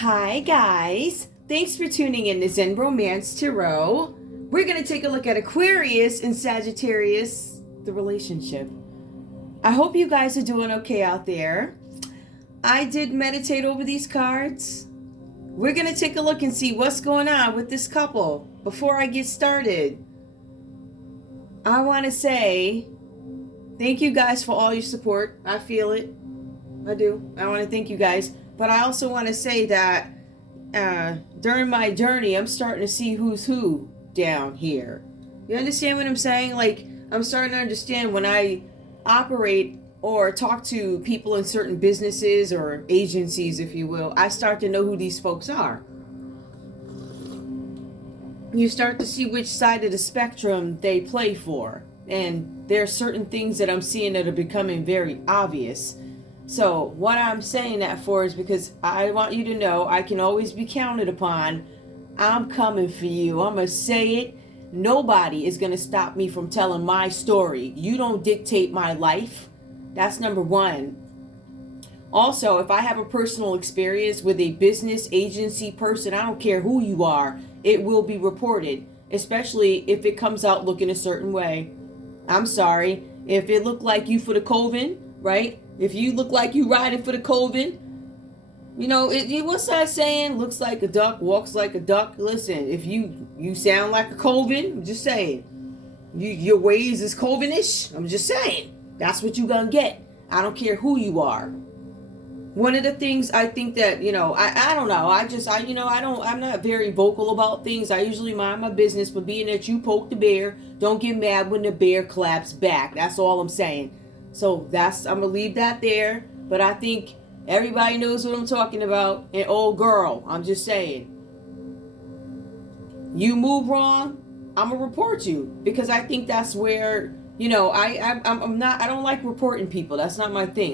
Hi guys, thanks for tuning in to Zen Romance Tarot. We're going to take a look at Aquarius and Sagittarius, the relationship. I hope you guys are doing okay out there. I did meditate over these cards. We're going to take a look and see what's going on with this couple. Before I get started, I want to say thank you guys for all your support. I feel it. I do. I want to thank you guys. But I also want to say that during my journey, I'm starting to see who's who down here. You understand what I'm saying? Like, I'm starting to understand when I operate or talk to people in certain businesses or agencies, if you will, I start to know who these folks are. You start to see which side of the spectrum they play for. And there are certain things that I'm seeing that are becoming very obvious. So what I'm saying that for is because I want you to know I can always be counted upon. I'm coming for you. I'm going to say it. Nobody is going to stop me from telling my story. You don't dictate my life. That's number one. Also, if I have a personal experience with a business agency person, I don't care who you are, it will be reported, especially if it comes out looking a certain way. I'm sorry. If it looked like you for the Coven, right? If you look like you riding for the Coven, you know, what's that saying? Looks like a duck, walks like a duck. Listen, if you sound like a Coven, I'm just saying. Your ways is Covenish. I'm just saying. That's what you gonna get. I don't care who you are. One of the things I think that, I don't know. I'm not very vocal about things. I usually mind my business, but being that you poke the bear, don't get mad when the bear claps back. That's all I'm saying. So I'm going to leave that there. But I think everybody knows what I'm talking about. And old girl, I'm just saying. You move wrong, I'm going to report you. Because I think that's where, I don't like reporting people. That's not my thing.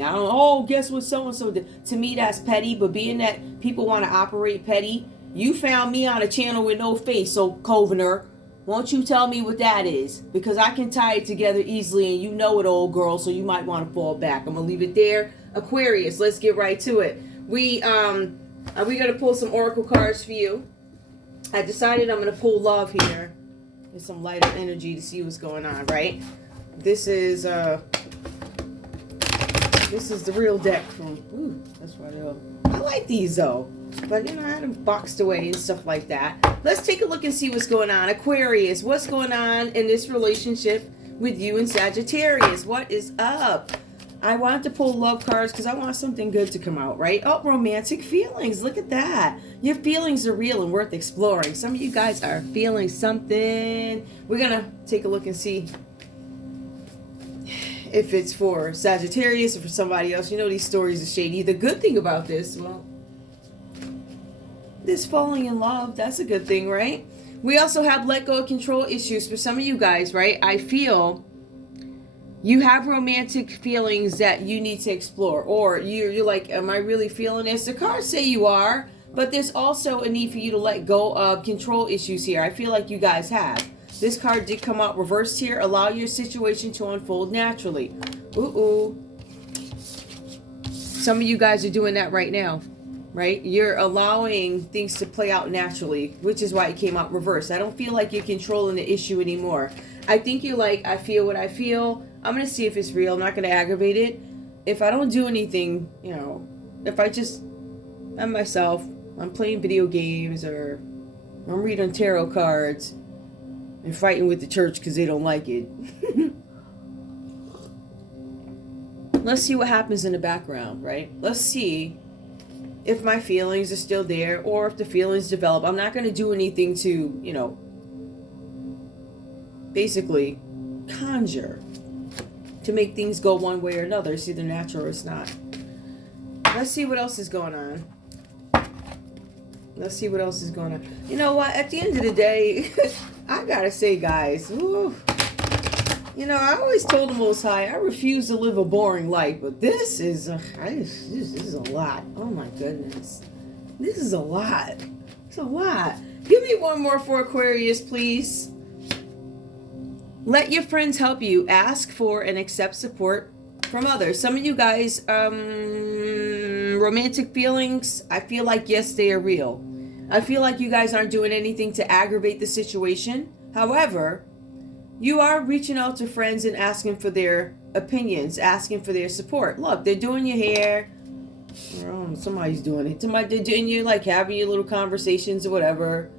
Guess what so-and-so did. To me, that's petty. But being that people want to operate petty, you found me on a channel with no face. So, Covener, won't you tell me what that is? Because I can tie it together easily, and you know it, old girl, so you might want to fall back. I'm going to leave it there. Aquarius, let's get right to it. We're going to pull some oracle cards for you. I decided I'm going to pull love here. There's some lighter energy to see what's going on, right? This is the real deck from... Ooh, that's why I like these, though. But, I had them boxed away and stuff like that. Let's take a look and see what's going on. Aquarius, what's going on in this relationship with you and Sagittarius? What is up? I wanted to pull love cards because I want something good to come out, right? Oh, romantic feelings. Look at that. Your feelings are real and worth exploring. Some of you guys are feeling something. We're going to take a look and see if it's for Sagittarius or for somebody else. These stories are shady. The good thing about this, this falling in love, that's a good thing, right? We also have let go of control issues for some of you guys, right? I feel you have romantic feelings that you need to explore, or you're like, am I really feeling this? The cards say you are, but there's also a need for you to let go of control issues here. I feel like you guys have. This card did come out reversed here. Allow your situation to unfold naturally. Ooh. Some of you guys are doing that right now. Right? You're allowing things to play out naturally, which is why it came out reversed. I don't feel like you're controlling the issue anymore. I think you're like, I feel what I feel. I'm going to see if it's real. I'm not going to aggravate it. If I don't do anything, if I'm myself, I'm playing video games or I'm reading tarot cards and fighting with the church because they don't like it. Let's see what happens in the background, right? Let's see if my feelings are still there or if the feelings develop. I'm not going to do anything to, basically conjure to make things go one way or another. It's either natural or it's not. Let's see what else is going on. Let's see what else is going on. You know what? At the end of the day, I got to say, guys, I always told the Most High, I refuse to live a boring life, but this is a lot. Oh my goodness. This is a lot. It's a lot. Give me one more for Aquarius, please. Let your friends help you. Ask for and accept support from others. Some of you guys romantic feelings, I feel like, yes, they are real. I feel like you guys aren't doing anything to aggravate the situation. However, you are reaching out to friends and asking for their opinions, asking for their support. Look, they're doing your hair. Oh, somebody's doing it. They're doing you, like, having your little conversations or whatever.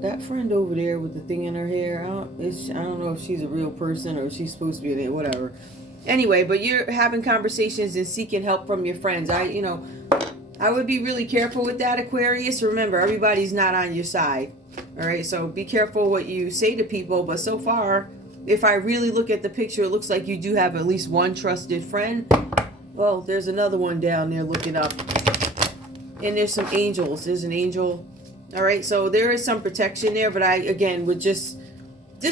That friend over there with the thing in her hair, I don't know if she's a real person or if she's supposed to be in it, whatever. Anyway, but you're having conversations and seeking help from your friends. I would be really careful with that, Aquarius. Remember, everybody's not on your side. All right, so be careful what you say to people. But so far, if I really look at the picture, it looks like you do have at least one trusted friend. Well, there's another one down there looking up. And there's some angels. There's an angel. All right, so there is some protection there. But I, again, would just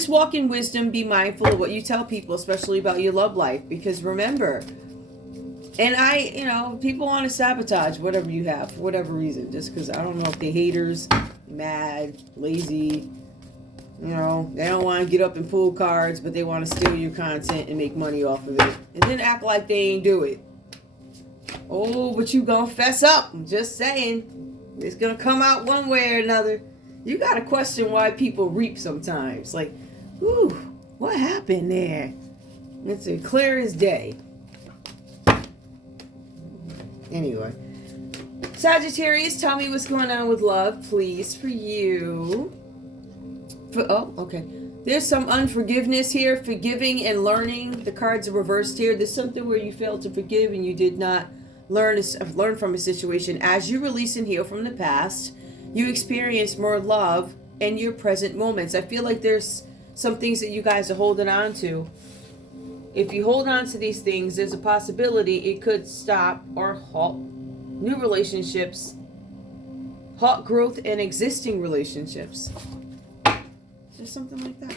walk in wisdom. Be mindful of what you tell people, especially about your love life. Because remember, and people want to sabotage whatever you have for whatever reason. Just because I don't know if they're haters, mad, lazy. They don't want to get up and pull cards, but they want to steal your content and make money off of it. And then act like they ain't do it. Oh, but you gonna fess up. I'm just saying. It's gonna come out one way or another. You gotta question why people reap sometimes. Like, ooh, what happened there? It's as clear as day. Anyway. Sagittarius, tell me what's going on with love, please, for you. Okay. There's some unforgiveness here. Forgiving and learning. The cards are reversed here. There's something where you failed to forgive and you did not learn from a situation. As you release and heal from the past, you experience more love in your present moments. I feel like there's some things that you guys are holding on to. If you hold on to these things, there's a possibility it could stop or halt new relationships, halt growth in existing relationships. Just something like that.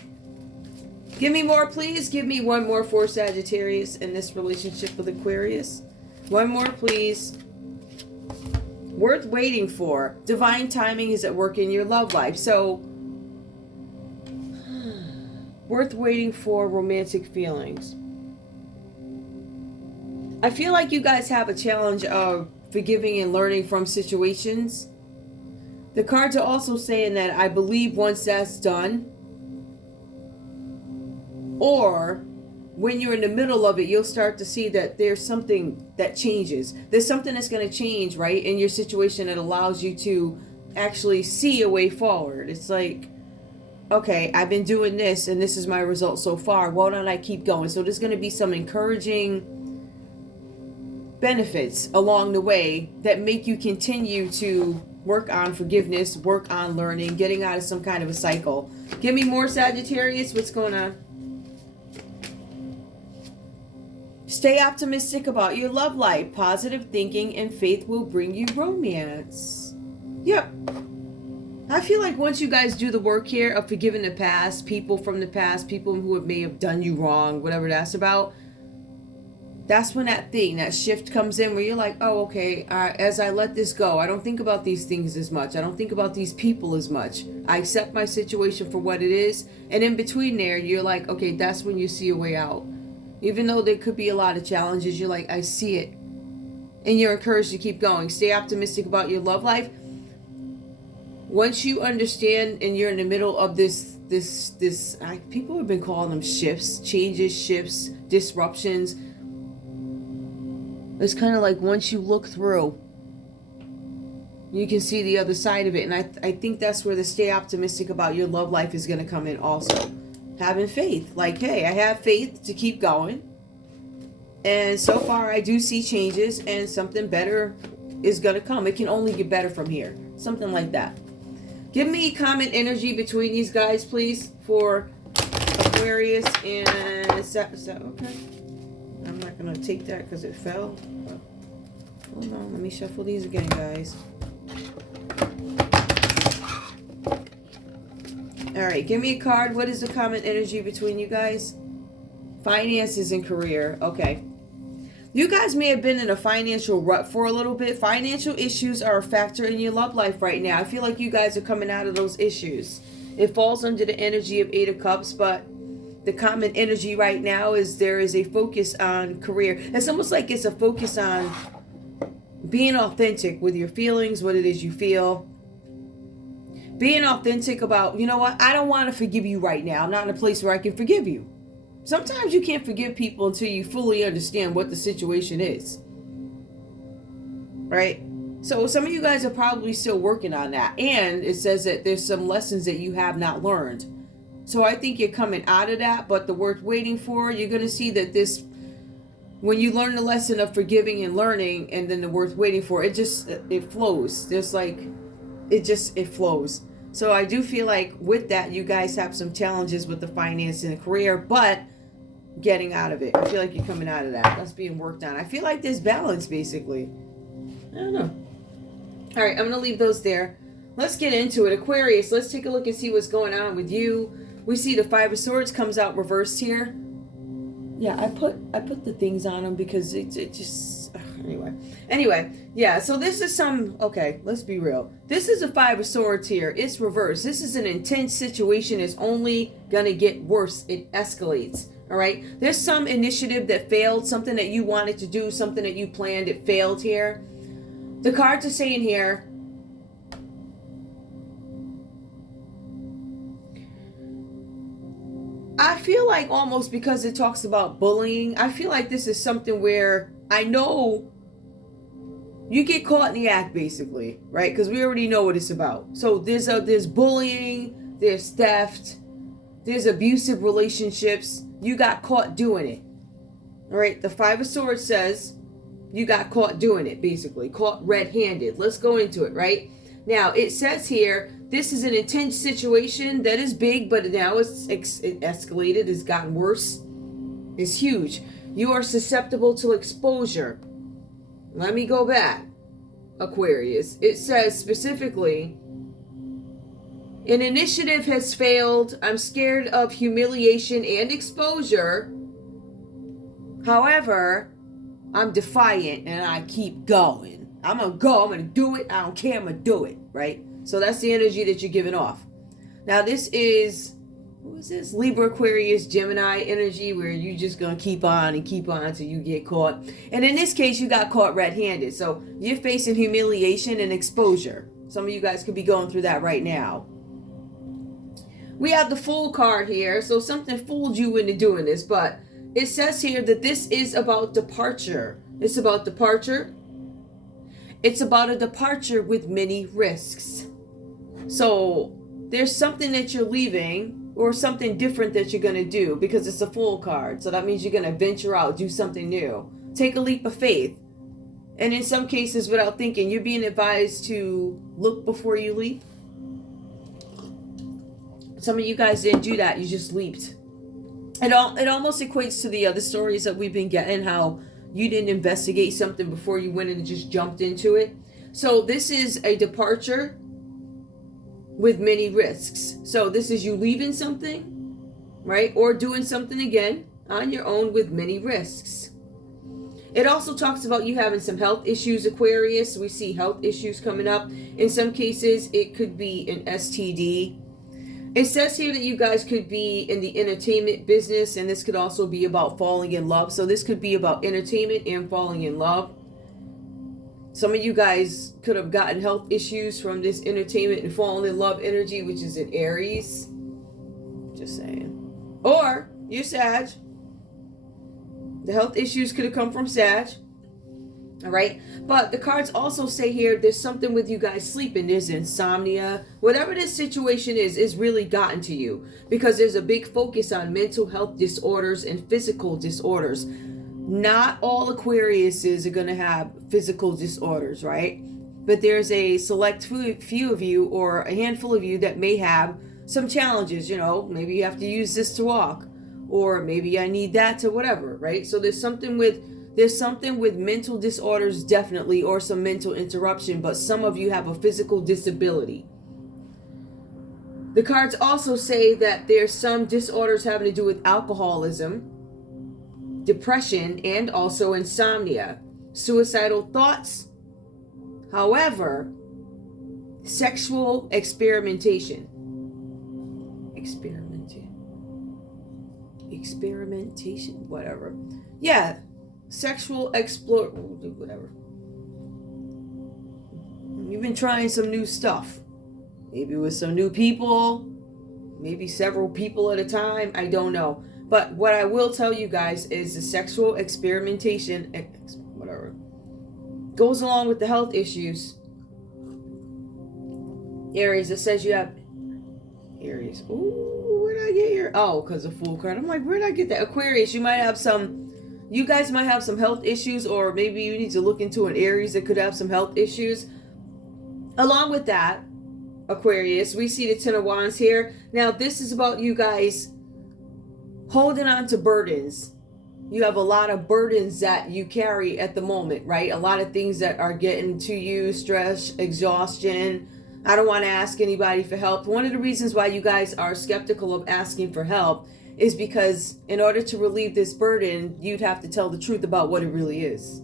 Give me more, please. Give me one more for Sagittarius in this relationship with Aquarius. One more, please. Worth waiting for. Divine timing is at work in your love life. So, worth waiting for romantic feelings. I feel like you guys have a challenge of forgiving and learning from situations. The cards are also saying that I believe once that's done, or when you're in the middle of it, you'll start to see that there's something that changes. There's something that's going to change, right, in your situation that allows you to actually see a way forward. It's like, okay, I've been doing this and this is my result so far. Why don't I keep going? So there's going to be some encouraging benefits along the way that make you continue to work on forgiveness, work on learning, getting out of some kind of a cycle. Give me more, Sagittarius. What's going on? Stay optimistic about your love life. Positive thinking and faith will bring you romance. Yep. I feel like once you guys do the work here of forgiving the past, people from the past, people who may have done you wrong, whatever that's about, that's when that shift comes in where you're like, oh, okay, as I let this go, I don't think about these things as much. I don't think about these people as much. I accept my situation for what it is. And in between there, you're like, okay, that's when you see a way out. Even though there could be a lot of challenges, you're like, I see it. And you're encouraged to keep going. Stay optimistic about your love life. Once you understand and you're in the middle of this, people have been calling them shifts, changes, shifts, disruptions. It's kind of like once you look through, you can see the other side of it. And I think that's where the stay optimistic about your love life is going to come in also. Having faith. Like, hey, I have faith to keep going. And so far, I do see changes and something better is going to come. It can only get better from here. Something like that. Give me common energy between these guys, please, for Aquarius and... Okay. I'm not going to take that because it fell. Hold on, let me shuffle these again, guys. Alright, give me a card. What is the common energy between you guys? Finances and career. Okay. You guys may have been in a financial rut for a little bit. Financial issues are a factor in your love life right now. I feel like you guys are coming out of those issues. It falls under the energy of 8 of Cups, but the common energy right now is there is a focus on career. It's almost like it's a focus on being authentic with your feelings, what it is you feel. Being authentic about, you know what, I don't want to forgive you right now. I'm not in a place where I can forgive you. Sometimes you can't forgive people until you fully understand what the situation is. Right? So some of you guys are probably still working on that. And it says that there's some lessons that you have not learned. So I think you're coming out of that, but the worth waiting for, you're going to see that this, when you learn the lesson of forgiving and learning, and then the worth waiting for, it flows. There's like, it flows. So I do feel like with that, you guys have some challenges with the finance and the career, but getting out of it. I feel like you're coming out of that. That's being worked on. I feel like there's balance, basically. I don't know. All right, I'm going to leave those there. Let's get into it. Aquarius, let's take a look and see what's going on with you. We see the Five of Swords comes out reversed here. Yeah, I put the things on them because it just... Anyway, yeah, so this is okay, let's be real. This is a Five of Swords here. It's reversed. This is an intense situation. It's only going to get worse. It escalates. All right? There's some initiative that failed, something that you wanted to do, something that you planned, it failed here. The cards are saying here, I feel like almost because it talks about bullying, I feel like this is something where I know you get caught in the act, basically, right? Because we already know what it's about. So there's bullying, there's theft, there's abusive relationships. You got caught doing it. All right, the Five of Swords says you got caught doing it, basically. Caught red-handed. Let's go into it, right? Now, it says here, this is an intense situation that is big, but now it escalated. It's gotten worse. It's huge. You are susceptible to exposure. Let me go back, Aquarius. It says specifically, an initiative has failed. I'm scared of humiliation and exposure. However, I'm defiant and I keep going. I'm going to go. I'm going to do it. I don't care. I'm going to do it. Right? So that's the energy that you're giving off. Now this is, who is this? Libra, Aquarius, Gemini energy, where you're just going to keep on and keep on until you get caught. And in this case, you got caught red-handed. So you're facing humiliation and exposure. Some of you guys could be going through that right now. We have the Fool card here. So something fooled you into doing this, but it says here that this is about departure. It's about departure. It's about a departure with many risks. So there's something that you're leaving or something different that you're going to do because it's a Fool card. So that means you're going to venture out, do something new. Take a leap of faith. And in some cases, without thinking, you're being advised to look before you leap. Some of you guys didn't do that. You just leaped. It almost equates to the other stories that we've been getting, how you didn't investigate something before you went and just jumped into it. So this is a departure with many risks. So this is you leaving something, right? Or doing something again on your own with many risks. It also talks about you having some health issues, Aquarius. We see health issues coming up. In some cases, it could be an STD. It says here that you guys could be in the entertainment business, and this could also be about falling in love. So this could be about entertainment and falling in love. Some of you guys could have gotten health issues from this entertainment and falling in love energy, which is in Aries. Just saying. Or you're Sag. The health issues could have come from Sag. All right. But the cards also say here there's something with you guys sleeping. There's insomnia. Whatever this situation is really gotten to you. Because there's a big focus on mental health disorders and physical disorders. Not all Aquariuses are going to have physical disorders, right? But there's a select few of you or a handful of you that may have some challenges. You know, maybe you have to use this to walk. Or maybe I need that to whatever, right? So there's something with mental disorders, definitely, or some mental interruption, but some of you have a physical disability. The cards also say that there's some disorders having to do with alcoholism, depression, and also insomnia, suicidal thoughts. However, sexual experimentation, whatever. Yeah. Sexual whatever. you've been trying some new stuff. Maybe with some new people, maybe several people at a time. I don't know. But what I will tell you guys is the sexual experimentation, whatever, goes along with the health issues. Aries, it says you have Aries. Ooh, where did I get here? Oh, because of Fool card. I'm like, where did I get that? Aquarius, you guys might have some health issues, or maybe you need to look into an Aries that could have some health issues. Along with that, Aquarius, we see the Ten of Wands here. Now, this is about you guys holding on to burdens. You have a lot of burdens that you carry at the moment, right? A lot of things that are getting to you, stress, exhaustion. I don't want to ask anybody for help. One of the reasons why you guys are skeptical of asking for help is because in order to relieve this burden, you'd have to tell the truth about what it really is.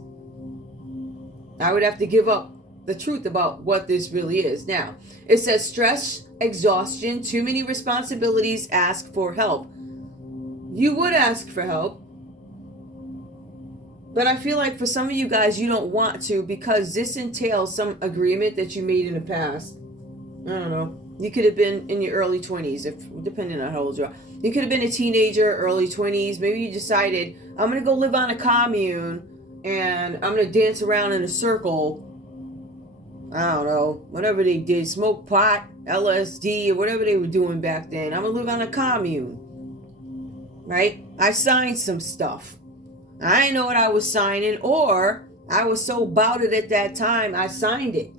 I would have to give up the truth about what this really is. Now, it says stress, exhaustion, too many responsibilities, ask for help. You would ask for help, but I feel like for some of you guys, you don't want to, because this entails some agreement that you made in the past. I don't know. You could have been in your early 20s, depending on how old you are. You could have been a teenager, early 20s. Maybe you decided, I'm going to go live on a commune and I'm going to dance around in a circle. I don't know. Whatever they did. Smoke pot, LSD, or whatever they were doing back then. I'm going to live on a commune. Right? I signed some stuff. I didn't know what I was signing, or I was so about it at that time, I signed it.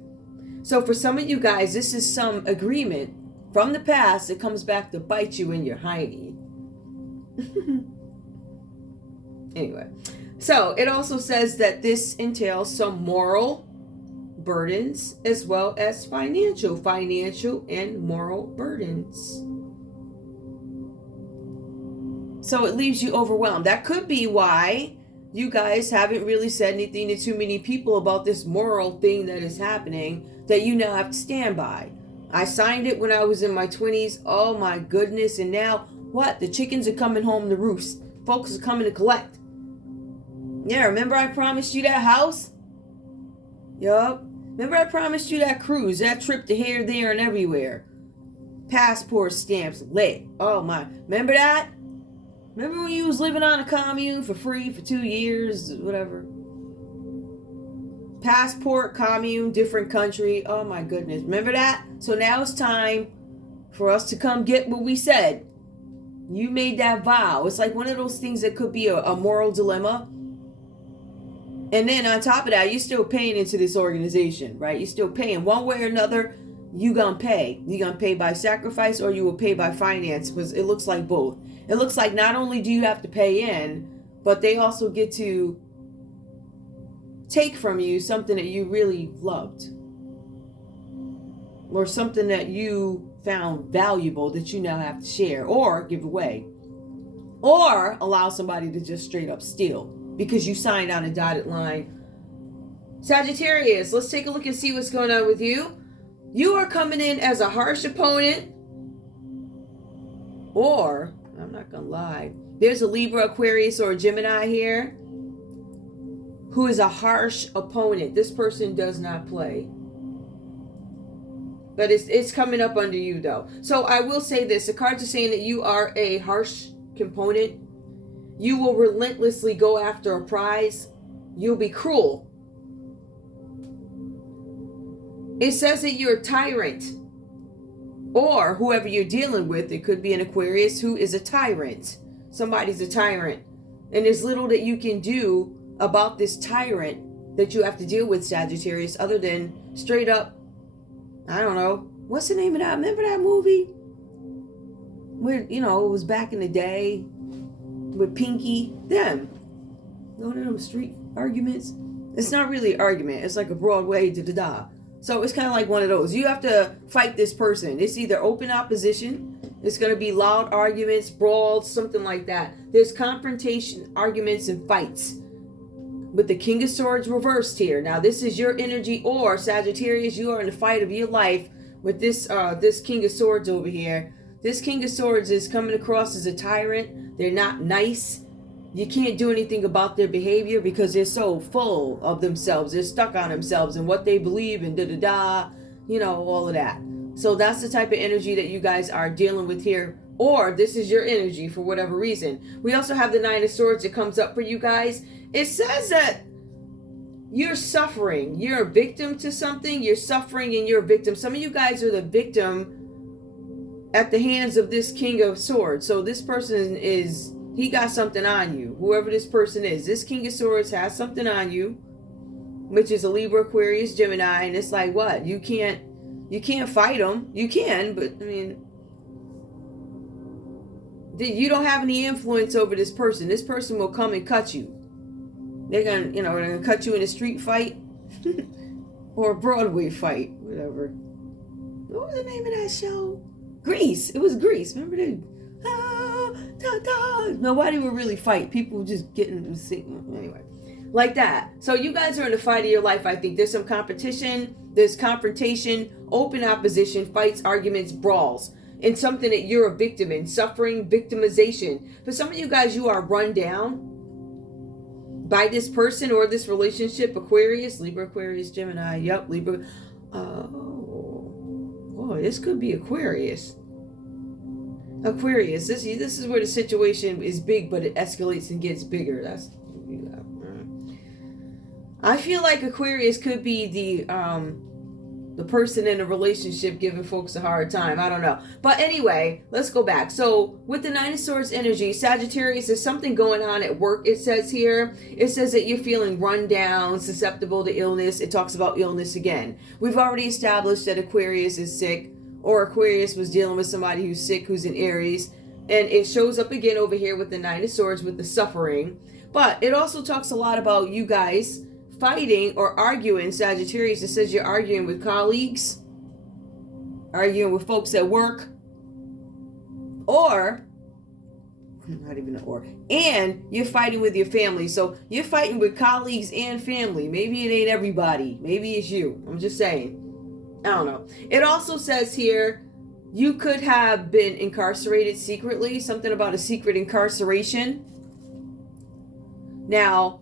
So for some of you guys, this is some agreement from the past that comes back to bite you in your hiney. Anyway, so it also says that this entails some moral burdens as well as financial and moral burdens. So it leaves you overwhelmed. That could be why you guys haven't really said anything to too many people about this moral thing that is happening that you now have to stand by. I signed it when I was in my 20s. Oh my goodness. And now what? The chickens are coming home to roost. Folks are coming to collect. Yeah, remember I promised you that house? Yup. Remember I promised you that cruise, that trip to here, there, and everywhere. Passport stamps lit. Oh my. Remember that? Remember when you was living on a commune for free for 2 years, whatever? Passport, commune, different country. Oh my goodness. Remember that? So now it's time for us to come get what we said. You made that vow. It's like one of those things that could be a moral dilemma. And then on top of that, you're still paying into this organization, right? You're still paying one way or another. You gonna pay. You gonna pay by sacrifice, or you will pay by finance, because it looks like both. It looks like not only do you have to pay in, but they also get to take from you something that you really loved, or something that you found valuable that you now have to share or give away, or allow somebody to just straight up steal because you signed on a dotted line. Sagittarius, let's take a look and see what's going on with you. You are coming in as a harsh opponent, or, I'm not gonna lie, there's a Libra, Aquarius, or a Gemini here who is a harsh opponent. This person does not play. But it's coming up under you though. So I will say this, the cards are saying that you are a harsh component. You will relentlessly go after a prize. You'll be cruel. It says that you're a tyrant, or whoever you're dealing with. It could be an Aquarius who is a tyrant. Somebody's a tyrant, and there's little that you can do about this tyrant that you have to deal with, Sagittarius, other than straight up, I don't know, what's the name of that? Remember that movie where, it was back in the day with Pinky? Them. One of them street arguments. It's not really an argument. It's like a Broadway da-da-da. So it's kind of like one of those. You have to fight this person. It's either open opposition. It's going to be loud arguments, brawls, something like that. There's confrontation, arguments, and fights. With the King of Swords reversed here. Now this is your energy, or Sagittarius, you are in the fight of your life with this King of Swords over here. This King of Swords is coming across as a tyrant. They're not nice. you can't do anything about their behavior because they're so full of themselves. They're stuck on themselves and what they believe and da-da-da, you know, all of that. So that's the type of energy that you guys are dealing with here. Or this is your energy for whatever reason. We also have the Nine of Swords that comes up for you guys. It says that you're suffering. You're a victim to something. You're suffering and you're a victim. Some of you guys are the victim at the hands of this King of Swords. So this person is... he got something on you. Whoever this person is. This King of Swords has something on you. Which is a Libra, Aquarius, Gemini. And it's like, what? You can't fight them. You can, but I mean... you don't have any influence over this person. This person will come and cut you. They're gonna, you know, they're gonna cut you in a street fight. Or a Broadway fight. Whatever. What was the name of that show? Grease. It was Grease. Remember that? Nobody would really fight. People just getting anyway, like that. So you guys are in the fight of your life. I think there's some competition, there's confrontation, open opposition, fights, arguments, brawls, and something that you're a victim in, suffering, victimization. For some of you guys, you are run down by this person or this relationship. Aquarius, Libra, Aquarius, Gemini. Yep, Libra. Oh, this could be Aquarius. Aquarius, this is where the situation is big, but it escalates and gets bigger. I feel like Aquarius could be the person in a relationship giving folks a hard time. I don't know. But anyway, let's go back. So with the Nine of Swords energy, Sagittarius, there's something going on at work. It says here, it says that you're feeling run down, susceptible to illness. It talks about illness again. We've already established that Aquarius is sick. Or Aquarius was dealing with somebody who's sick, who's in Aries. And it shows up again over here with the Nine of Swords, with the suffering. But it also talks a lot about you guys fighting or arguing. Sagittarius, it says you're arguing with colleagues. Arguing with folks at work. Or, not even an or. And you're fighting with your family. So you're fighting with colleagues and family. Maybe it ain't everybody. Maybe it's you. I'm just saying. I don't know. It also says here, you could have been incarcerated secretly. Something about a secret incarceration. Now,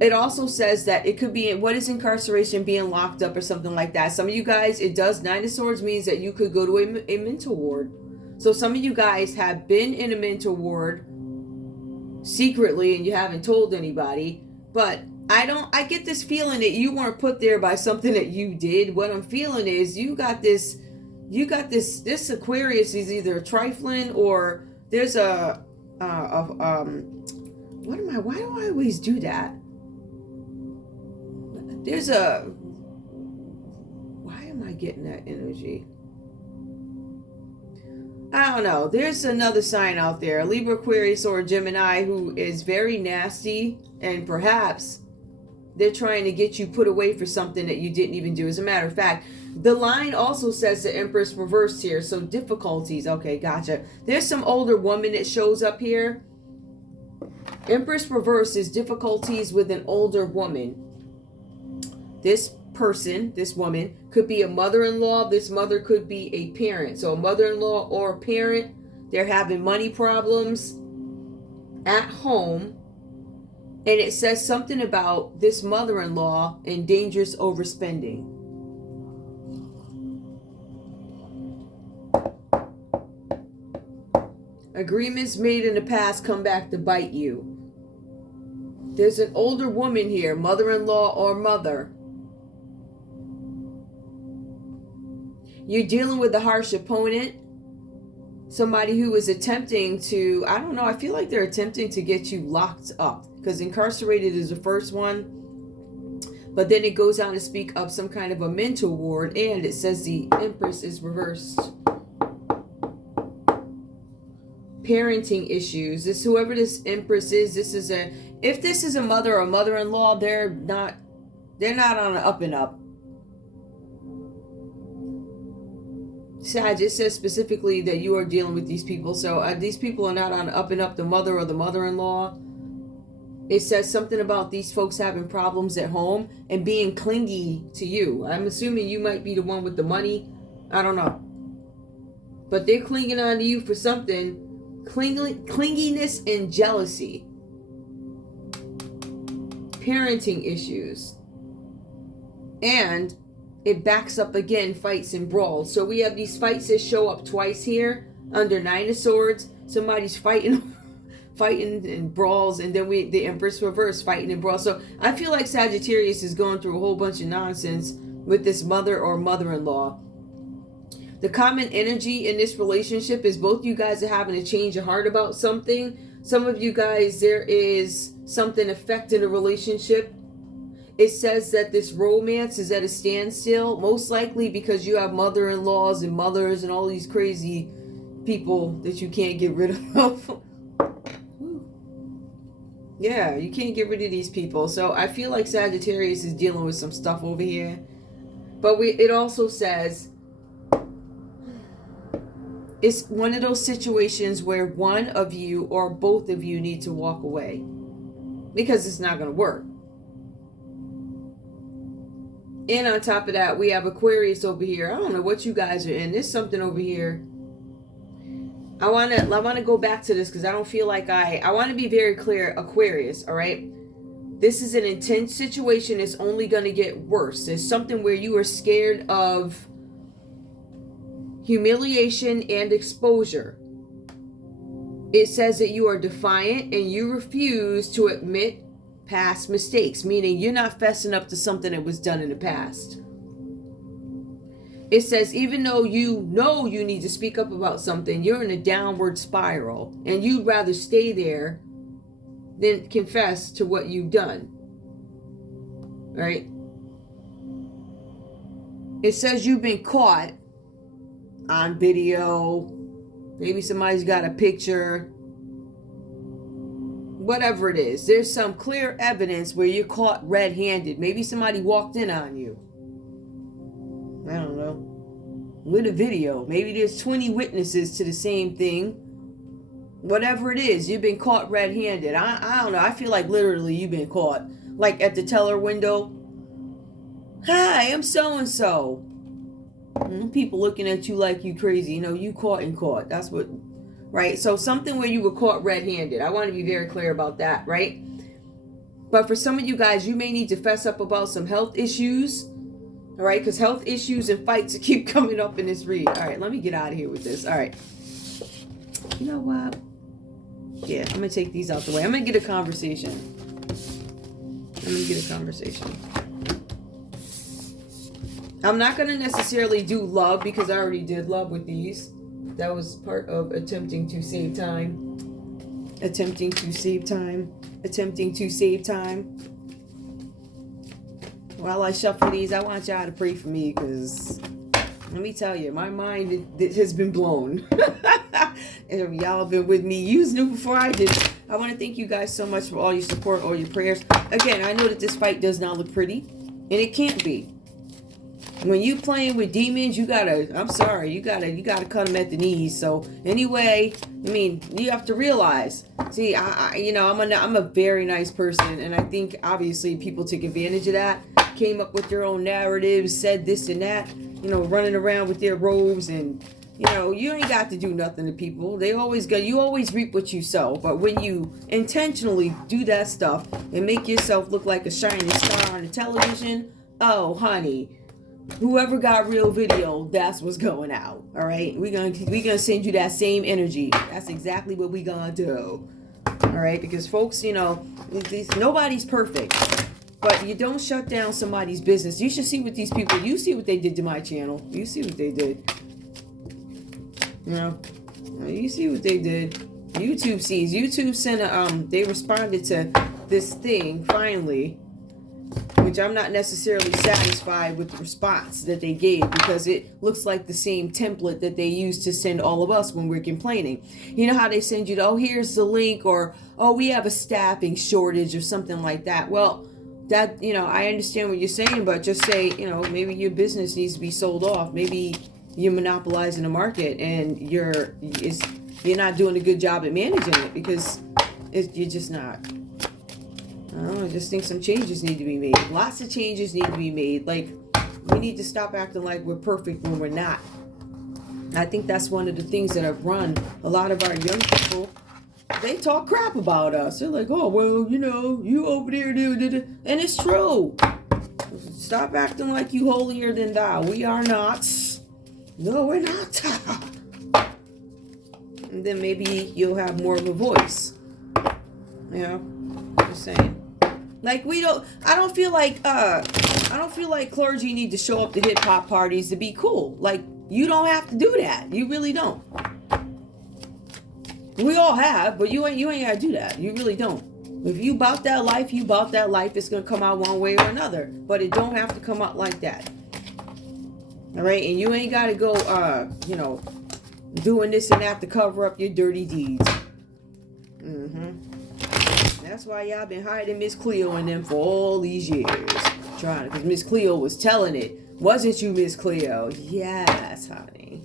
it also says that it could be, what is incarceration? Being locked up or something like that. Some of you guys, it does, Nine of Swords means that you could go to a mental ward. So some of you guys have been in a mental ward secretly and you haven't told anybody. But I get this feeling that you weren't put there by something that you did. What I'm feeling is this Aquarius is either trifling or there's why do I always do that? Why am I getting that energy? I don't know. There's another sign out there, Libra, Aquarius, or Gemini, who is very nasty, and perhaps they're trying to get you put away for something that you didn't even do. As a matter of fact, the line also says the Empress reversed here. So difficulties. Okay, gotcha. There's some older woman that shows up here. Empress reversed is difficulties with an older woman. This person, this woman, could be a mother-in-law. This mother could be a parent. So a mother-in-law or a parent. They're having money problems at home. And it says something about this mother-in-law and dangerous overspending. Agreements made in the past come back to bite you. There's an older woman here, mother-in-law or mother. You're dealing with a harsh opponent. Somebody who is attempting to, I don't know, I feel like they're attempting to get you locked up. Because incarcerated is the first one. But then it goes on to speak of some kind of a mental ward. And it says the Empress is reversed. Parenting issues. This, whoever this Empress is, if this is a mother or mother-in-law, they're not on an up and up. Sag, it says specifically that you are dealing with these people. So these people are not on up and up, the mother or the mother-in-law. It says something about these folks having problems at home and being clingy to you. I'm assuming you might be the one with the money. I don't know. But they're clinging on to you for something. clinginess and jealousy, parenting issues, and it backs up again, fights and brawls. So we have these fights that show up twice here under Nine of Swords. Somebody's fighting and brawls, and then the Empress reverse, fighting and brawls. So I feel like Sagittarius is going through a whole bunch of nonsense with this mother or mother-in-law. The common energy in this relationship is both you guys are having a change of heart about something. Some of you guys, there is something affecting the relationship. It says that this romance is at a standstill, most likely because you have mother-in-laws and mothers and all these crazy people that you can't get rid of. Yeah, you can't get rid of these people. So I feel like Sagittarius is dealing with some stuff over here. But it also says it's one of those situations where one of you or both of you need to walk away because it's not going to work. And on top of that, we have Aquarius over here. I don't know what you guys are in. There's something over here. I want to go back to this because I don't feel like I want to be very clear. Aquarius, all right? This is an intense situation. It's only going to get worse. There's something where you are scared of humiliation and exposure. It says that you are defiant and you refuse to admit past mistakes, meaning you're not fessing up to something that was done in the past. It says even though you know you need to speak up about something, you're in a downward spiral and you'd rather stay there than confess to what you've done. Right? It says you've been caught on video. Maybe somebody's got a picture. Whatever it is, there's some clear evidence where you're caught red-handed. Maybe somebody walked in on you. I don't know. With a video. Maybe there's 20 witnesses to the same thing. Whatever it is, you've been caught red-handed. I don't know. I feel like literally you've been caught. Like at the teller window. Hi, I'm so-and-so. People looking at you like you crazy. You know, you caught and caught. That's what... Right? So something where you were caught red-handed. I want to be very clear about that, right? But for some of you guys, you may need to fess up about some health issues. All right? Because health issues and fights keep coming up in this read. All right, let me get out of here with this. All right. You know what? Yeah, I'm going to take these out the way. I'm going to get a conversation. I'm not going to necessarily do love because I already did love with these. That was part of attempting to save time. While I shuffle these, I want y'all to pray for me because let me tell you, my mind it has been blown. And y'all have been with me. You knew before I did. I want to thank you guys so much for all your support, all your prayers. Again, I know that this fight does not look pretty, and it can't be. When you playing with demons, you gotta cut them at the knees. So anyway, I mean, you have to realize. See, I'm a very nice person, and I think obviously people took advantage of that. Came up with their own narratives, said this and that. You know, running around with their robes, and you know, you ain't got to do nothing to people. You always reap what you sow. But when you intentionally do that stuff and make yourself look like a shining star on the television, oh honey. Whoever got real video, that's what's going out. All right, we're gonna send you that same energy. That's exactly what we gonna do. All right, because folks, you know, nobody's perfect, but you don't shut down somebody's business. You should see what these people. You see what they did to my channel. You see what they did. You know, you see what they did. YouTube sees. YouTube sent they responded to this thing finally. Which I'm not necessarily satisfied with the response that they gave because it looks like the same template that they use to send all of us when we're complaining. You know how they send you, here's the link, or, oh, we have a staffing shortage or something like that. Well, that, you know, I understand what you're saying, but just say, you know, maybe your business needs to be sold off. Maybe you're monopolizing the market and you're not doing a good job at managing it because you're just not. I just think some changes need to be made. Lots of changes need to be made. Like, we need to stop acting like we're perfect when we're not. I think that's one of the things that have run a lot of our young people. They talk crap about us. They're like, oh, well, you know, you over there, and it's true. Stop acting like you holier than thou. We are not. No, we're not. And then maybe you'll have more of a voice. You know, just saying. Like I don't feel like clergy need to show up to hip hop parties to be cool. Like, you don't have to do that. You really don't. We all have, but you ain't gotta do that. You really don't. If you bout that life, you bout that life. It's gonna come out one way or another. But it don't have to come out like that. Alright? And you ain't gotta go you know, doing this and that to cover up your dirty deeds. That's why y'all been hiding Miss Cleo and them for all these years. Because Miss Cleo was telling it. Wasn't you, Miss Cleo? Yes, honey.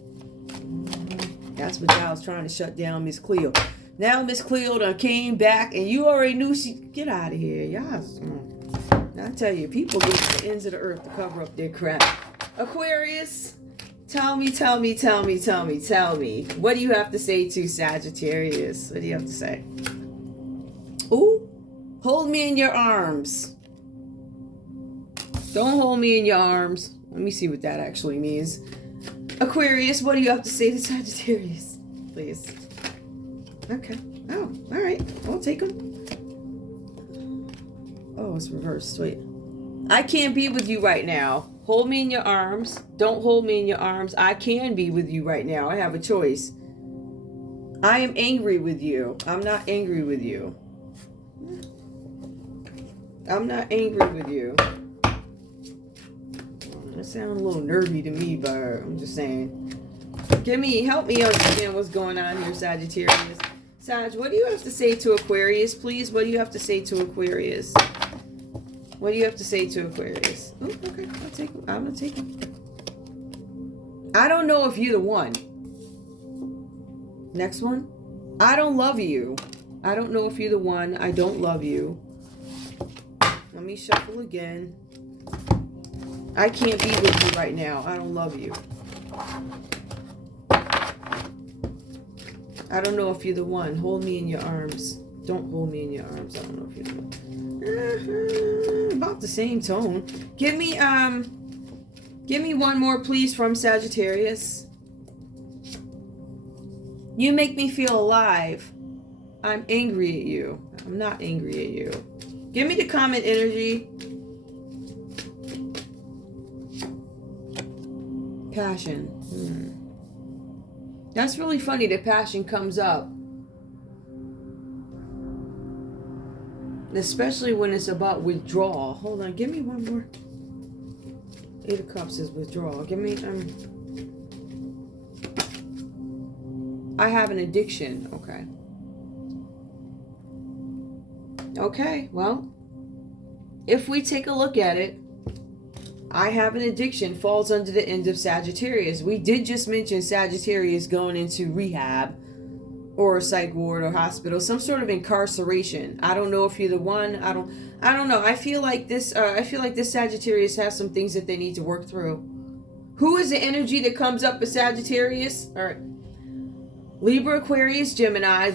That's what y'all was trying to shut down Miss Cleo. Now Miss Cleo done came back and you already knew she... Get out of here. Y'all... I tell you, people go to the ends of the earth to cover up their crap. Aquarius, tell me. What do you have to say to Sagittarius? What do you have to say? Ooh, hold me in your arms. Don't hold me in your arms. Let me see what that actually means. Aquarius, what do you have to say to Sagittarius? Please. Okay. Oh, all right. I'll take them. Oh, it's reversed. Wait. I can't be with you right now. Hold me in your arms. Don't hold me in your arms. I can be with you right now. I have a choice. I am angry with you. I'm not angry with you. I'm not angry with you. That sounds a little nervy to me, but I'm just saying. Help me understand what's going on here, Sagittarius. Sag, what do you have to say to Aquarius, please? What do you have to say to Aquarius? What do you have to say to Aquarius? Oh, okay. I'll take him. I'm going to take him. I don't know if you're the one. Next one. I don't love you. I don't know if you're the one. I don't love you. Let me shuffle again. I can't be with you right now. I don't love you. I don't know if you're the one. Hold me in your arms. Don't hold me in your arms. I don't know if you're the one. About the same tone. Give me one more, please, from Sagittarius. You make me feel alive. I'm angry at you. I'm not angry at you. Give me the common energy. Passion. That's really funny that passion comes up. Especially when it's about withdrawal. Hold on, give me one more. 8 of Cups is withdrawal. Give me, I have an addiction. Okay. Okay, well, if we take a look at it, I have an addiction falls under the end of Sagittarius. We did just mention Sagittarius going into rehab or a psych ward or hospital, some sort of incarceration. I don't know if you're the one. I don't know. I feel like this Sagittarius has some things that they need to work through. Who is the energy that comes up as Sagittarius? All right. Libra, Aquarius, Gemini,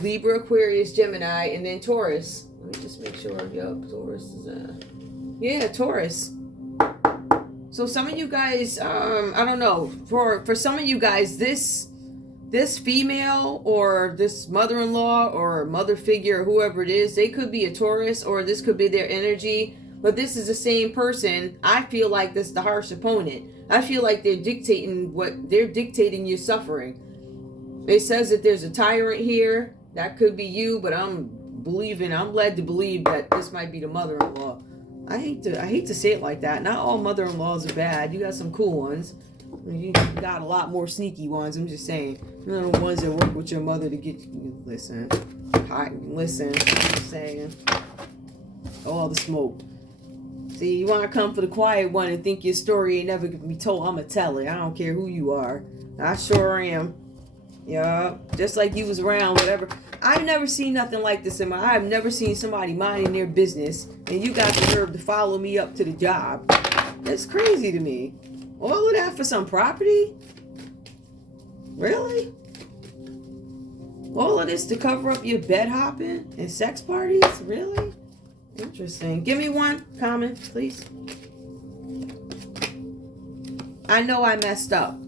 and then Taurus. Let me just make sure. Yup, Taurus is yeah, Taurus. So some of you guys, I don't know. For some of you guys, this female or this mother-in-law or mother figure or whoever it is, they could be a Taurus or this could be their energy. But this is the same person. I feel like this is the harsh opponent. I feel like they're dictating your suffering. It says that there's a tyrant here. That could be you, but I'm led to believe that this might be the mother-in-law. I hate to say it like that. Not all mother-in-laws are bad. You got some cool ones. You got a lot more sneaky ones. I'm just saying. You know, the ones that work with your mother to get you. Listen. I'm just saying. All the smoke. See, you want to come for the quiet one and think your story ain't never gonna be told. I'ma tell it. I don't care who you are. I sure am. Yeah, just like you was around, whatever. I've never seen nothing like this I've never seen somebody minding their business and you got the nerve to follow me up to the job. That's crazy to me. All of that for some property? Really? All of this to cover up your bed hopping and sex parties? Really? Interesting. Give me one comment, please. I know I messed up.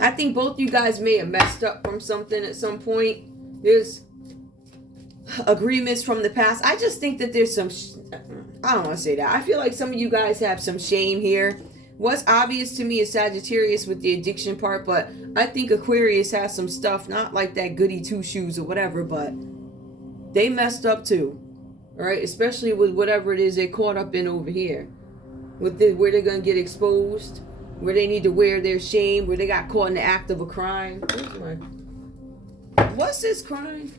I think both you guys may have messed up from something at some point. There's agreements from the past. I just think that there's some... I don't want to say that. I feel like some of you guys have some shame here. What's obvious to me is Sagittarius with the addiction part, but I think Aquarius has some stuff, not like that goody two shoes or whatever, but they messed up too. All right, especially with whatever it is they're caught up in over here. With where they're going to get exposed, where they need to wear their shame, where they got caught in the act of a crime. What's this crime?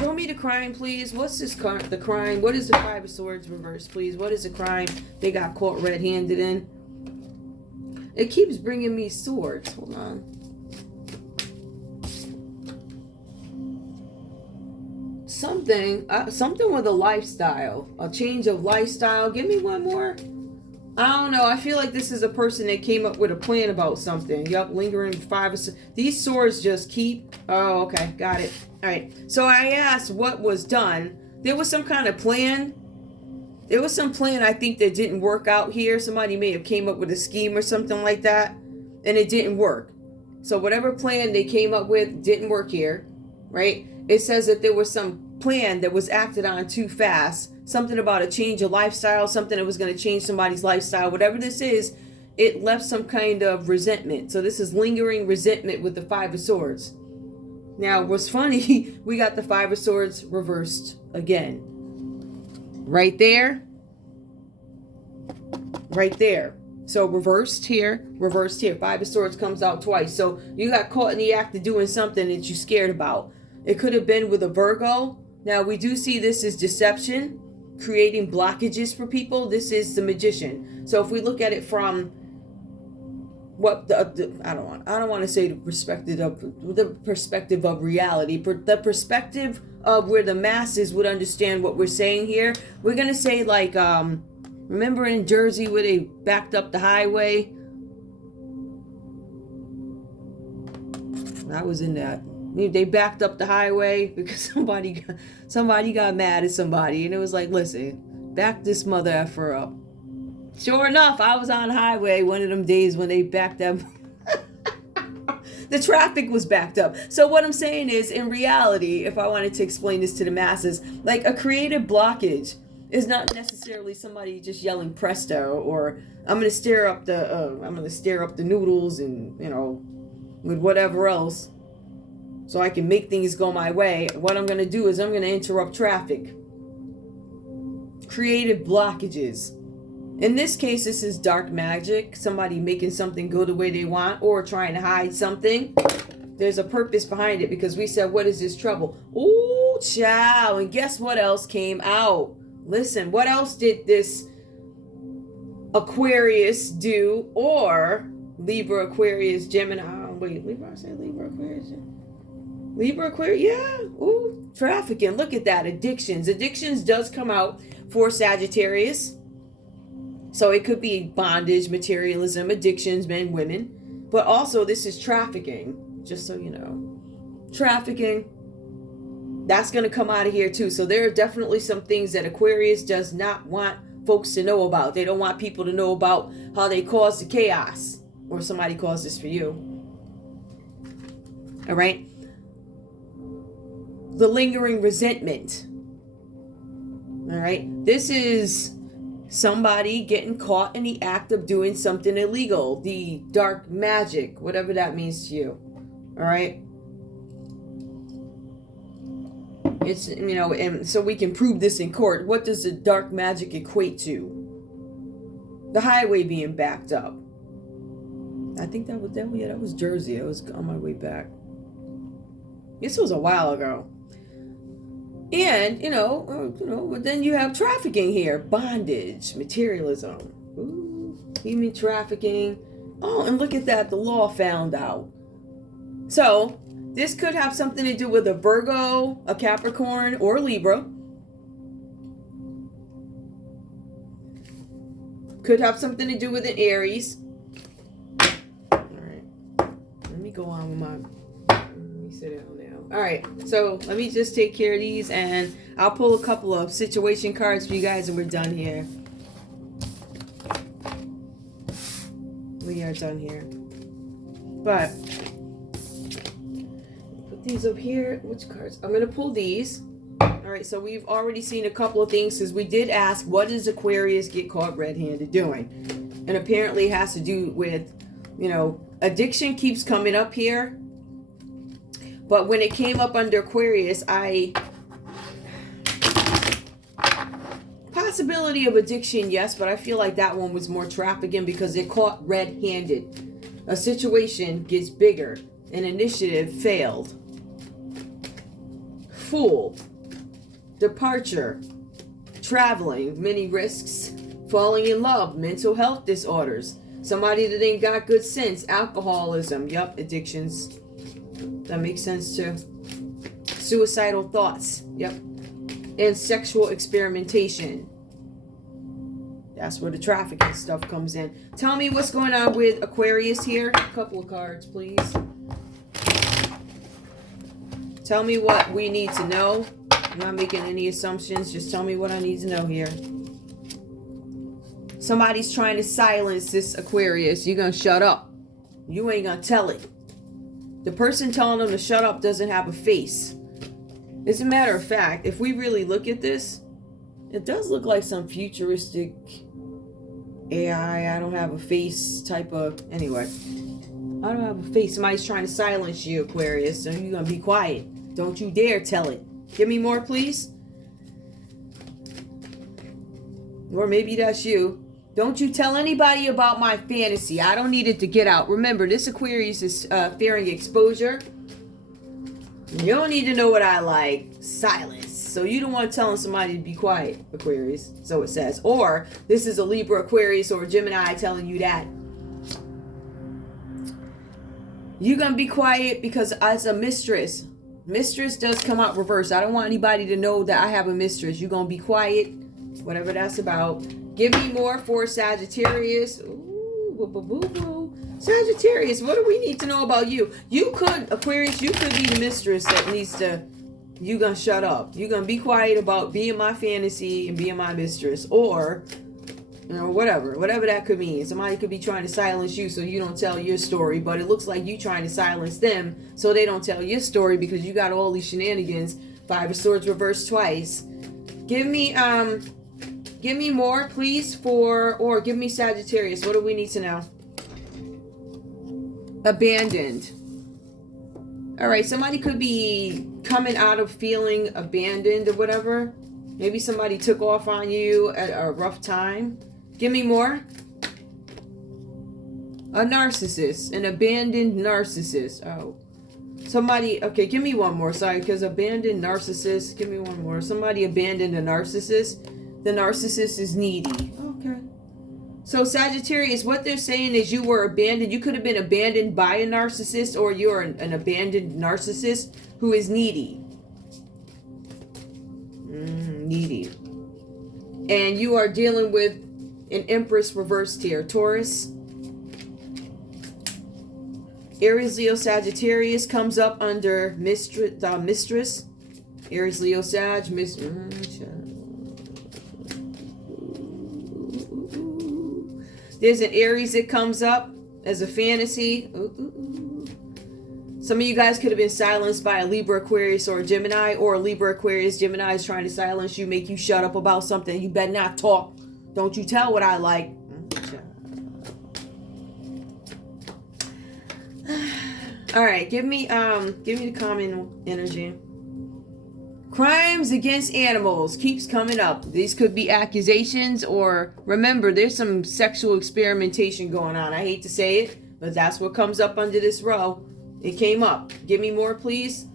Show me the crime, please. What's this the crime? What is the Five of Swords reverse, please? What is the crime they got caught red-handed in? It keeps bringing me swords. Hold on. Something with a lifestyle. A change of lifestyle. Give me one more. I don't know. I feel like this is a person that came up with a plan about something. Yup, lingering Five of Swords. These swords just keep... Oh, okay. Got it. All right. So I asked what was done. There was some kind of plan. There was some plan, I think, that didn't work out here. Somebody may have came up with a scheme or something like that, and it didn't work. So whatever plan they came up with didn't work here, right? It says that there was some plan that was acted on too fast. Something about a change of lifestyle, something that was going to change somebody's lifestyle. Whatever this is, it left some kind of resentment. So this is lingering resentment with the Five of Swords. Now, what's funny, we got the Five of Swords reversed again. Right there. Right there. So reversed here, reversed here. Five of Swords comes out twice. So you got caught in the act of doing something that you're scared about. It could have been with a Virgo. Now, we do see this is deception, creating blockages for people. This is the Magician. So if we look at it from what I don't want to say the perspective of reality, but the perspective of where the masses would understand what we're saying here. We're gonna say like remember in Jersey where they backed up the highway? I was in that. They backed up the highway because somebody got mad at somebody, and it was like, listen, back this mother effer up. Sure enough, I was on the highway one of them days when they backed up. The traffic was backed up. So what I'm saying is, in reality, if I wanted to explain this to the masses, like a creative blockage is not necessarily somebody just yelling presto, or I'm gonna stir up the noodles and with whatever else, so I can make things go my way. What I'm gonna do is I'm gonna interrupt traffic. Creative blockages. In this case, this is dark magic. Somebody making something go the way they want, or trying to hide something. There's a purpose behind it, because we said, what is this trouble? Ooh, child. And guess what else came out? Listen, what else did this Aquarius do? Or Libra, Aquarius, Gemini. Wait, Libra, I say Libra, Aquarius. Libra, Aquarius, yeah. Ooh, trafficking. Look at that. Addictions. Addictions does come out for Sagittarius. So it could be bondage, materialism, addictions, men, women. But also this is trafficking, just so you know. Trafficking, that's going to come out of here too. So there are definitely some things that Aquarius does not want folks to know about. They don't want people to know about how they cause the chaos, or somebody caused this for you. All right. The lingering resentment. All right. This is somebody getting caught in the act of doing something illegal. The dark magic, whatever that means to you. All right. It's, and so we can prove this in court. What does the dark magic equate to? The highway being backed up. I think that was Jersey. I was on my way back. This was a while ago. And, but then you have trafficking here. Bondage, materialism. Ooh, human trafficking. Oh, and look at that. The law found out. So, this could have something to do with a Virgo, a Capricorn, or Libra. Could have something to do with an Aries. All right. go on with my... Let me sit down now. All right, so let me just take care of these, and I'll pull a couple of situation cards for you guys, and we're done here. We are done here. But put these up here. Which cards? I'm going to pull these. All right, so we've already seen a couple of things, because we did ask, what does Aquarius get caught red-handed doing? And apparently it has to do with, you know, addiction keeps coming up here. But when it came up under Aquarius, possibility of addiction, yes, but I feel like that one was more trafficking, because they're caught red-handed. A situation gets bigger. An initiative failed. Fool. Departure. Traveling. Many risks. Falling in love. Mental health disorders. Somebody that ain't got good sense. Alcoholism. Yup, addictions. That makes sense too. Suicidal thoughts. Yep. And sexual experimentation. That's where the trafficking stuff comes in. Tell me what's going on with Aquarius here. A couple of cards, please. Tell me what we need to know. I'm not making any assumptions. Just tell me what I need to know here. Somebody's trying to silence this Aquarius. You're going to shut up. You ain't going to tell it. The person telling them to shut up doesn't have a face. As a matter of fact, if we really look at this, it does look like some futuristic AI, I don't have a face type of... Anyway, I don't have a face. Somebody's trying to silence you, Aquarius, so you're going to be quiet. Don't you dare tell it. Give me more, please. Or maybe that's you. Don't you tell anybody about my fantasy. I don't need it to get out. Remember, this Aquarius is fearing exposure. You don't need to know what I like. Silence. So you don't want to tell somebody to be quiet, Aquarius. So it says. Or this is a Libra, Aquarius, or a Gemini telling you that. You're going to be quiet because as a mistress. Mistress does come out reverse. I don't want anybody to know that I have a mistress. You're going to be quiet. Whatever that's about. Give me more for Sagittarius. Ooh, boo, boo, boo, boo. Sagittarius, what do we need to know about you? You could, Aquarius, you could be the mistress that needs to... You're going to shut up. You're going to be quiet about being my fantasy and being my mistress. Or, you know, whatever. Whatever that could mean. Somebody could be trying to silence you so you don't tell your story. But it looks like you trying to silence them so they don't tell your story because you got all these shenanigans. Five of Swords reversed twice. Give me more, please, or give me Sagittarius. What do we need to know? Abandoned. All right, somebody could be coming out of feeling abandoned or whatever. Maybe somebody took off on you at a rough time. Give me more. A narcissist, an abandoned narcissist. Oh, somebody, okay, give me one more. Sorry, because abandoned narcissist. Give me one more. Somebody abandoned a narcissist. The narcissist is needy. Okay. So Sagittarius, what they're saying is you were abandoned. You could have been abandoned by a narcissist, or you're an abandoned narcissist who is needy. Needy. And you are dealing with an Empress reversed here. Taurus. Aries, Leo, Sagittarius comes up under mistress. Aries, Leo, Sag, There's an Aries that comes up as a fantasy. Some of you guys could have been silenced by a Libra, Aquarius, or a Gemini. Or a Libra, Aquarius, Gemini is trying to silence you, make you shut up about something. You better not talk. Don't you tell what I like. All right, give me the common energy. Crimes against animals keeps coming up. These could be accusations, or remember, there's some sexual experimentation going on. I hate to say it, but that's what comes up under this row. It came up. Give me more, please.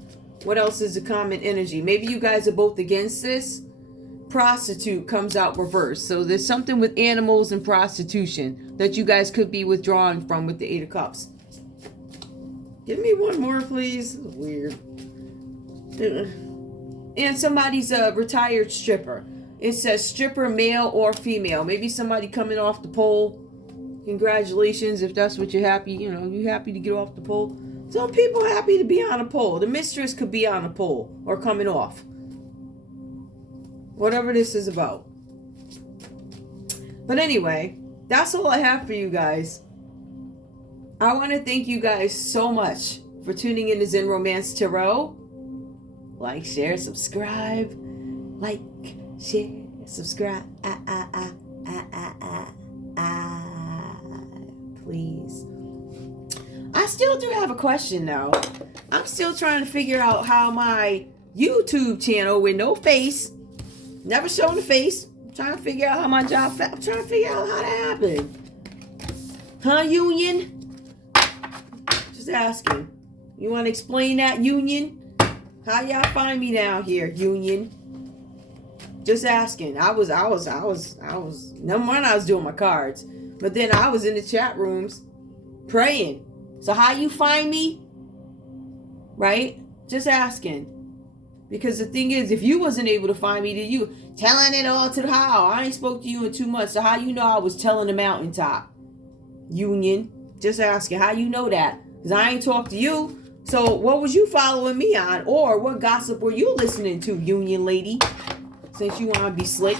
What else is the common energy? Maybe you guys are both against this. Prostitute comes out reversed. So there's something with animals and prostitution that you guys could be withdrawing from with the Eight of Cups. Give me one more, please. Weird. And somebody's a retired stripper. It says stripper, male or female. Maybe somebody coming off the pole. Congratulations if that's what you're happy. You know, you happy to get off the pole. Some people happy to be on a pole. The mistress could be on a pole or coming off. Whatever this is about. But anyway, that's all I have for you guys. I want to thank you guys so much for tuning in to Zen Romance Tarot. Like, share, subscribe. Like, share, subscribe. Please. I still do have a question though. I'm still trying to figure out how my YouTube channel with no face, never showing the face, I'm trying to figure out how my job, I'm trying to figure out how that happened. Huh, Union? Just asking. You want to explain that, Union? How y'all find me down here, Union? Just asking. I was number one, I was doing my cards. But then I was in the chat rooms praying. So how you find me? Right? Just asking. Because the thing is, if you wasn't able to find me, then you telling it all to the how. I ain't spoke to you in 2 months. So how you know I was telling the mountaintop? Union. Just asking. How you know that? Because I ain't talked to you. So what was you following me on? Or what gossip were you listening to, Union lady? Since you want to be slick.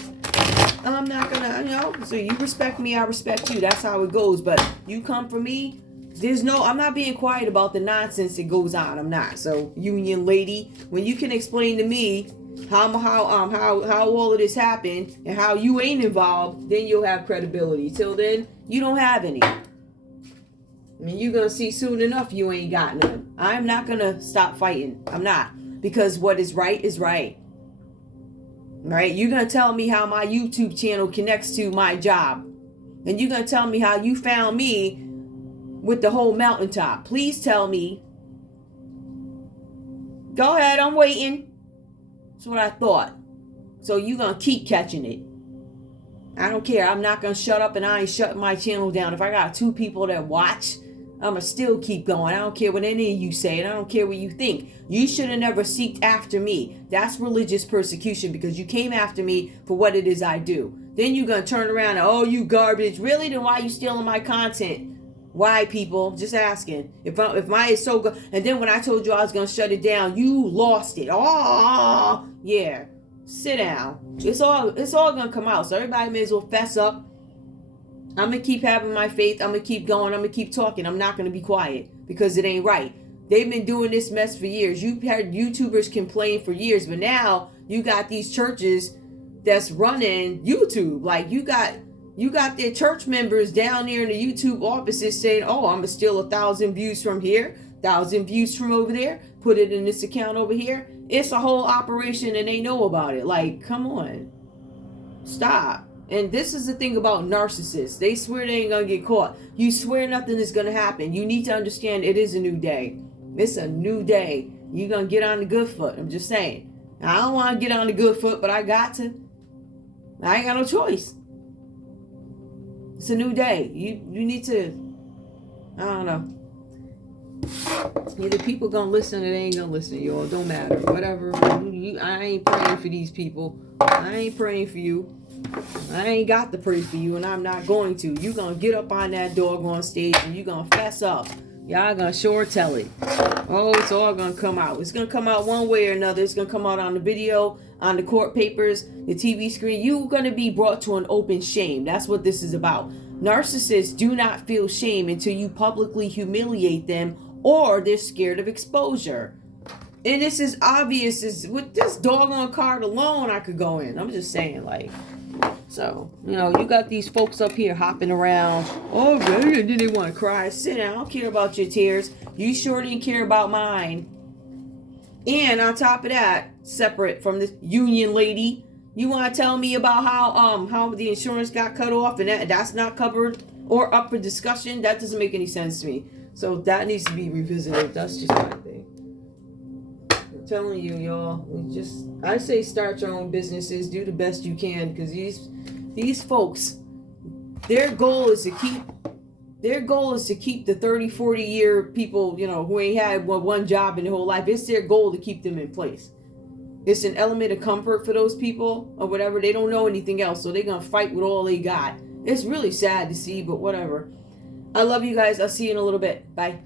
I'm not gonna, so you respect me, I respect you. That's how it goes. But you come for me, I'm not being quiet about the nonsense that goes on. I'm not. So, Union lady, when you can explain to me how all of this happened and how you ain't involved, then you'll have credibility. Till then, you don't have any. I mean, you're gonna see soon enough you ain't got none. I'm not gonna stop fighting. I'm not. Because what is right is right. Right? You're going to tell me how my YouTube channel connects to my job. And you're going to tell me how you found me with the whole mountaintop. Please tell me. Go ahead, I'm waiting. That's what I thought. So you're going to keep catching it. I don't care. I'm not going to shut up, and I ain't shutting my channel down. If I got 2 people that watch, I'm going to still keep going. I don't care what any of you say, and I don't care what you think. You should have never seeked after me. That's religious persecution, because you came after me for what it is I do. Then you're going to turn around and, oh, you garbage. Really? Then why are you stealing my content? Why, people? Just asking. If mine is so good. And then when I told you I was going to shut it down, you lost it. Oh, yeah. Sit down. It's all going to come out. So everybody may as well fess up. I'm going to keep having my faith. I'm going to keep going. I'm going to keep talking. I'm not going to be quiet because it ain't right. They've been doing this mess for years. You've had YouTubers complain for years, but now you got these churches that's running YouTube. Like you got their church members down there in the YouTube offices saying, oh, I'm going to steal 1,000 views from here, 1,000 views from over there, put it in this account over here. It's a whole operation and they know about it. Like, come on. Stop. And this is the thing about narcissists. They swear they ain't going to get caught. You swear nothing is going to happen. You need to understand it is a new day. It's a new day. You're going to get on the good foot. I'm just saying. I don't want to get on the good foot, but I got to. I ain't got no choice. It's a new day. You need to, I don't know. Either people going to listen or they ain't going to listen, y'all. Don't matter. Whatever. I ain't praying for these people. I ain't praying for you. I ain't got to pray for you, and I'm not going to. You gonna get up on that doggone stage and you gonna fess up. Y'all gonna sure tell it. Oh, it's all gonna come out. It's gonna come out one way or another. It's gonna come out on the video, on the court papers, the TV screen. You're gonna be brought to an open shame. That's what this is about. Narcissists do not feel shame until you publicly humiliate them or they're scared of exposure. And this is obvious. With this doggone card alone, I could go in. I'm just saying, like. So, you got these folks up here hopping around. Oh, baby, did they want to cry? Sit down. I don't care about your tears. You sure didn't care about mine. And on top of that, separate from this Union lady, you want to tell me about how the insurance got cut off and that's not covered or up for discussion? That doesn't make any sense to me. So that needs to be revisited. That's just my thing. I'm telling you, y'all, I say start your own businesses, do the best you can, because these folks, their goal is to keep the 30, 40 year people, who ain't had one job in their whole life. It's their goal to keep them in place. It's an element of comfort for those people or whatever. They don't know anything else, so they're going to fight with all they got. It's really sad to see, but whatever. I love you guys. I'll see you in a little bit. Bye.